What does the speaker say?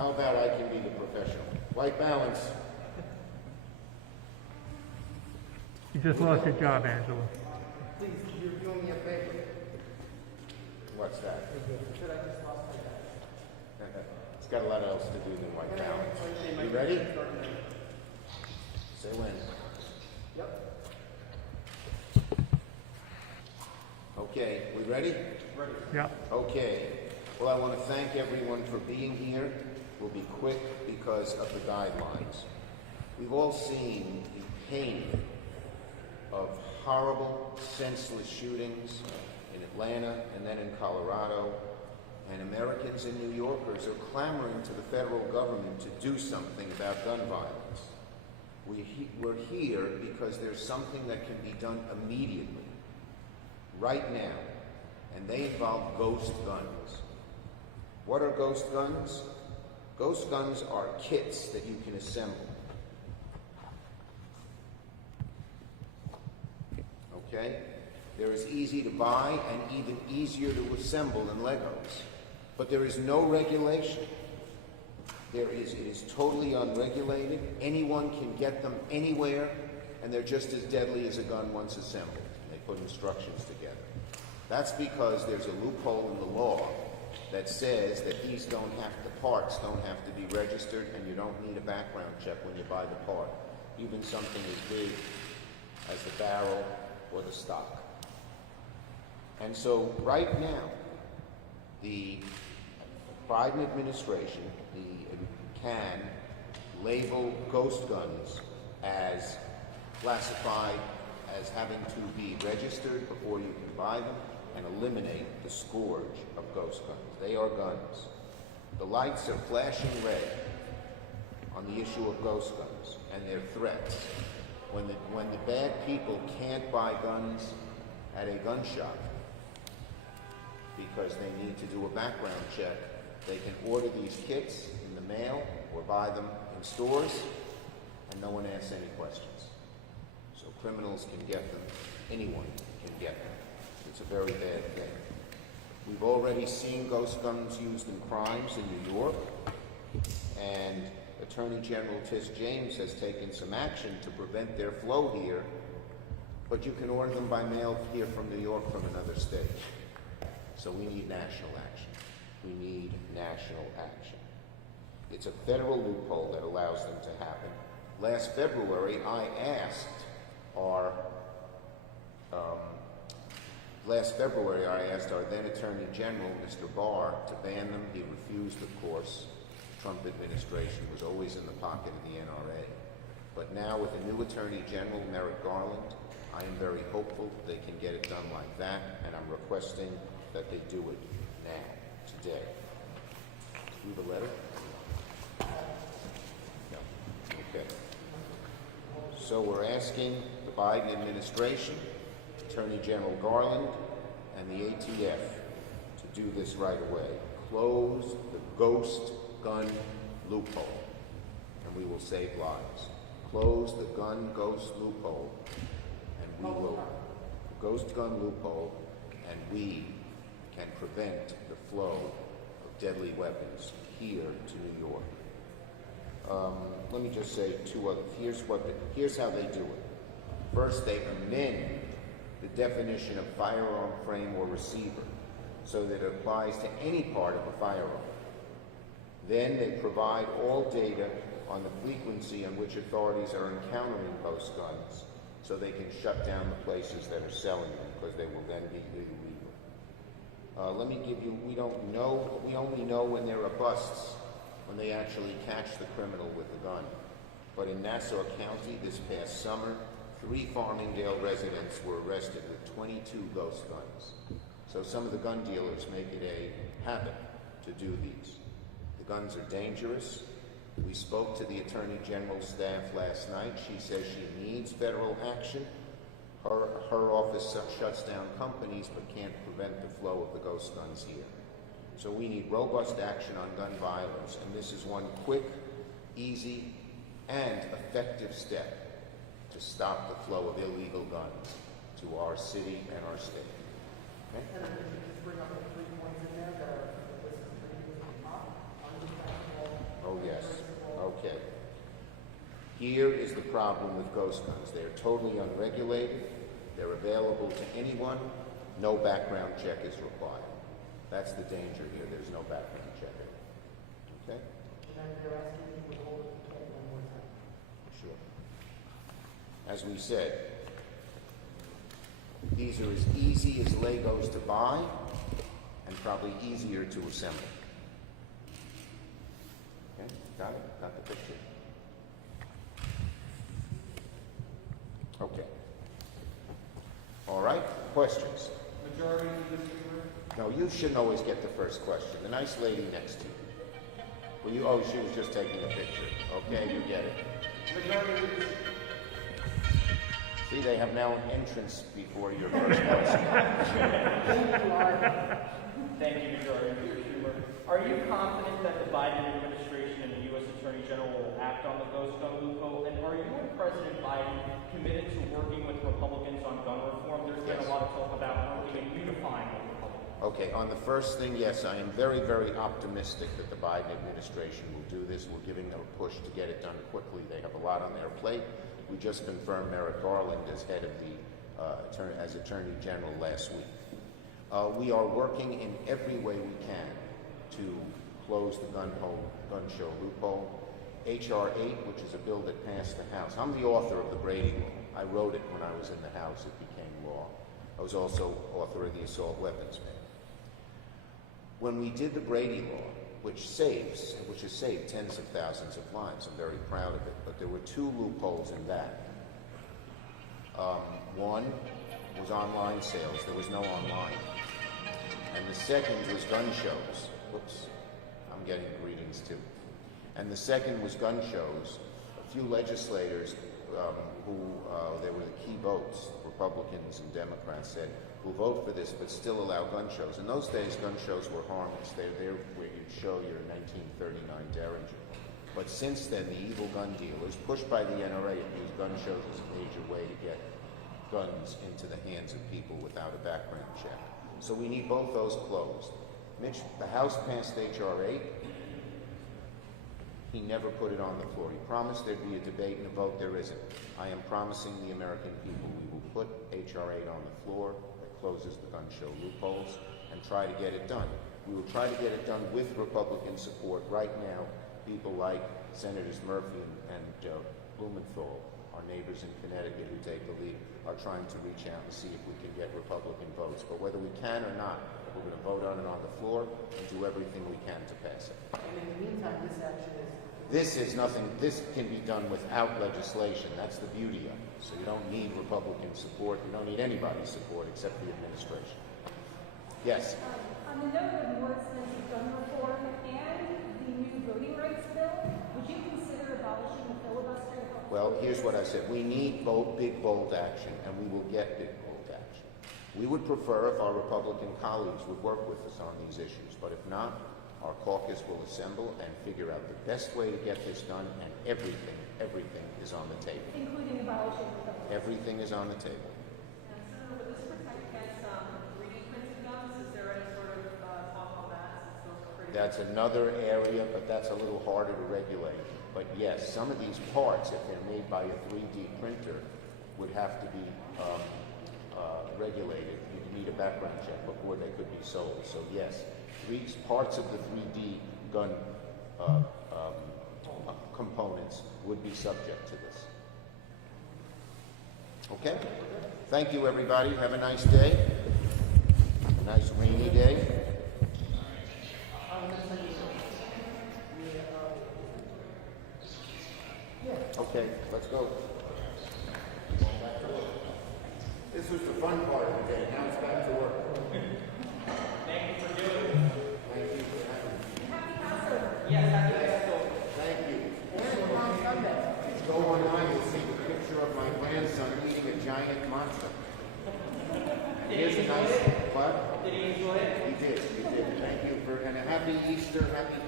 How about I can be the professional? White balance. You just lost your job, Angela. Please, you're doing me a favor. What's that? Should I just lost my guys? It's got a lot else to do than white balance. You ready? Say when. Yep. Okay, we ready? Ready. Yeah. Okay. Well, I want to thank everyone for being here. We'll be quick because of the guidelines. We've all seen the pain of horrible, senseless shootings in Atlanta and then in Colorado, and Americans and New Yorkers are clamoring to the federal government to do something about gun violence. We're here because there's something that can be done immediately, right now, and they involve ghost guns. What are ghost guns? Ghost guns are kits that you can assemble. Okay? They're as easy to buy and even easier to assemble than Legos. But there is no regulation. It is totally unregulated. Anyone can get them anywhere, and they're just as deadly as a gun once assembled. They put instructions together. That's because there's a loophole in the law that says that these parts don't have to be registered, and you don't need a background check when you buy the part, even something as big as the barrel or the stock. And so right now, the Biden administration can label ghost guns as classified as having to be registered before you can buy them, and eliminate the scourge of ghost guns. They are guns. The lights are flashing red on the issue of ghost guns and their threats. When the bad people can't buy guns at a gun shop because they need to do a background check, they can order these kits in the mail or buy them in stores, and no one asks any questions. So criminals can get them. Anyone can get them. It's a very bad thing. We've already seen ghost guns used in crimes in New York, and Attorney General Tish James has taken some action to prevent their flow here, but you can order them by mail here from New York from another state. So we need national action. We need national action. It's a federal loophole that allows them to happen. Last February, I asked our then Attorney General, Mr. Barr, to ban them. He refused, of course. The Trump administration was always in the pocket of the NRA. But now with a new Attorney General, Merrick Garland, I am very hopeful they can get it done like that, and I'm requesting that they do it now, today. Do you have a letter? No. Okay. So we're asking the Biden administration, Attorney General Garland, and the ATF to do this right away. Close the ghost gun loophole, and we will save lives. Close the ghost loophole, and we will ghost gun loophole, and we can prevent the flow of deadly weapons here to New York. Let me just say two other. Here's how they do it. First, they amend the definition of firearm frame or receiver so that it applies to any part of a firearm. Then they provide all data on the frequency on which authorities are encountering ghost guns so they can shut down the places that are selling them, because they will then be illegal. Let me give you, we only know when there are busts, when they actually catch the criminal with the gun. But in Nassau County this past summer, 3 Farmingdale residents were arrested with 22 ghost guns. So some of the gun dealers make it a habit to do these. The guns are dangerous. We spoke to the Attorney General's staff last night. She says she needs federal action. Her office shuts down companies but can't prevent the flow of the ghost guns here. So we need robust action on gun violence, and this is one quick, easy, and effective step to stop the flow of illegal guns to our city and our state. Okay? And then just bring up the 3 points in there that are listed for you at the top. Unprofessional Here is the problem with ghost guns. They're totally unregulated. They're available to anyone. No background check is required. That's the danger here. There's no background check. Okay? And they're asking you to hold it one more time. Sure. As we said, these are as easy as Legos to buy and probably easier to assemble. Okay? Got it? Got the picture? Okay. All right. Questions? Majority Leader Chuck. No, you shouldn't always get the first question. The nice lady next to you. Well, you, oh, she was just taking a picture. Okay, you get it. Majority Leader. See, they have now an entrance before your first question. Thank you, Majority Leader Schumer. Are you confident that the Biden administration and the U.S. Attorney General will act on the ghost gun loophole? And are you and President Biden committed to working with Republicans on gun reform? There's been a lot of talk about working and unifying with Republicans. Okay, on the first thing, yes, I am very, very optimistic that the Biden administration will do this. We're giving them a push to get it done quickly. They have a lot on their plate. We just confirmed Merrick Garland as head of the as Attorney General last week. We are working in every way we can to close the gun show loophole. H.R. 8, which is a bill that passed the House. I'm the author of the Brady Law. I wrote it when I was in the House. It became law. I was also author of the assault weapons ban. When we did the Brady Law, which has saved tens of thousands of lives, I'm very proud of it, but there were two loopholes in that. One was online sales. There was no online. And the second was gun shows. Whoops, I'm getting greetings too. And the second was gun shows. A few legislators there were the key votes, Republicans and Democrats said, we'll vote for this, but still allow gun shows. In those days, gun shows were harmless. They're there where you'd show your 1939 Derringer. But since then, the evil gun dealers, pushed by the NRA, have used gun shows as a major way to get guns into the hands of people without a background check. So we need both those closed. The House passed H.R. 8. He never put it on the floor. He promised there'd be a debate and a vote. There isn't. I am promising the American people we will put H.R. 8 on the floor that closes the gun show loopholes and try to get it done. We will try to get it done with Republican support. Right now, people like Senators Murphy and Blumenthal, our neighbors in Connecticut who take the lead, are trying to reach out and see if we can get Republican votes. But whether we can or not, we're going to vote on it on the floor and do everything we can to pass it. And in the meantime, this action is. This is nothing, this can be done without legislation. That's the beauty of it. So you don't need Republican support. You don't need anybody's support except the administration. Yes? On the note of more expensive gun reform and the new voting rights bill, would you consider abolishing the filibuster? Well, here's what I said. We need big, bold action, and we will get big, bold action. We would prefer if our Republican colleagues would work with us on these issues, but if not, our caucus will assemble and figure out the best way to get this done, and everything is on the table. Including abolishing the filibuster? Everything is on the table. Senator, would this protect against 3D printed guns? Is there any sort of talk on that? Since those are pretty That's another area, but that's a little harder to regulate. But yes, some of these parts, if they're made by a 3D printer, would have to be regulated. You need a background check before they could be sold. So yes, parts of the 3D gun components would be subject to this. Okay? Thank you, everybody. Have a nice day. A nice rainy day. Okay, let's go. This was the fun part of the day. Now it's back to work. Thank you for doing it. Thank you for having me. Happy Passover. Yes, happy Passover. Thank you. And on Sunday. Go online, you'll see the picture of my grandson eating a giant monster. Here's a nice, what? Did he enjoy it? He did. Thank you and a happy Easter, happy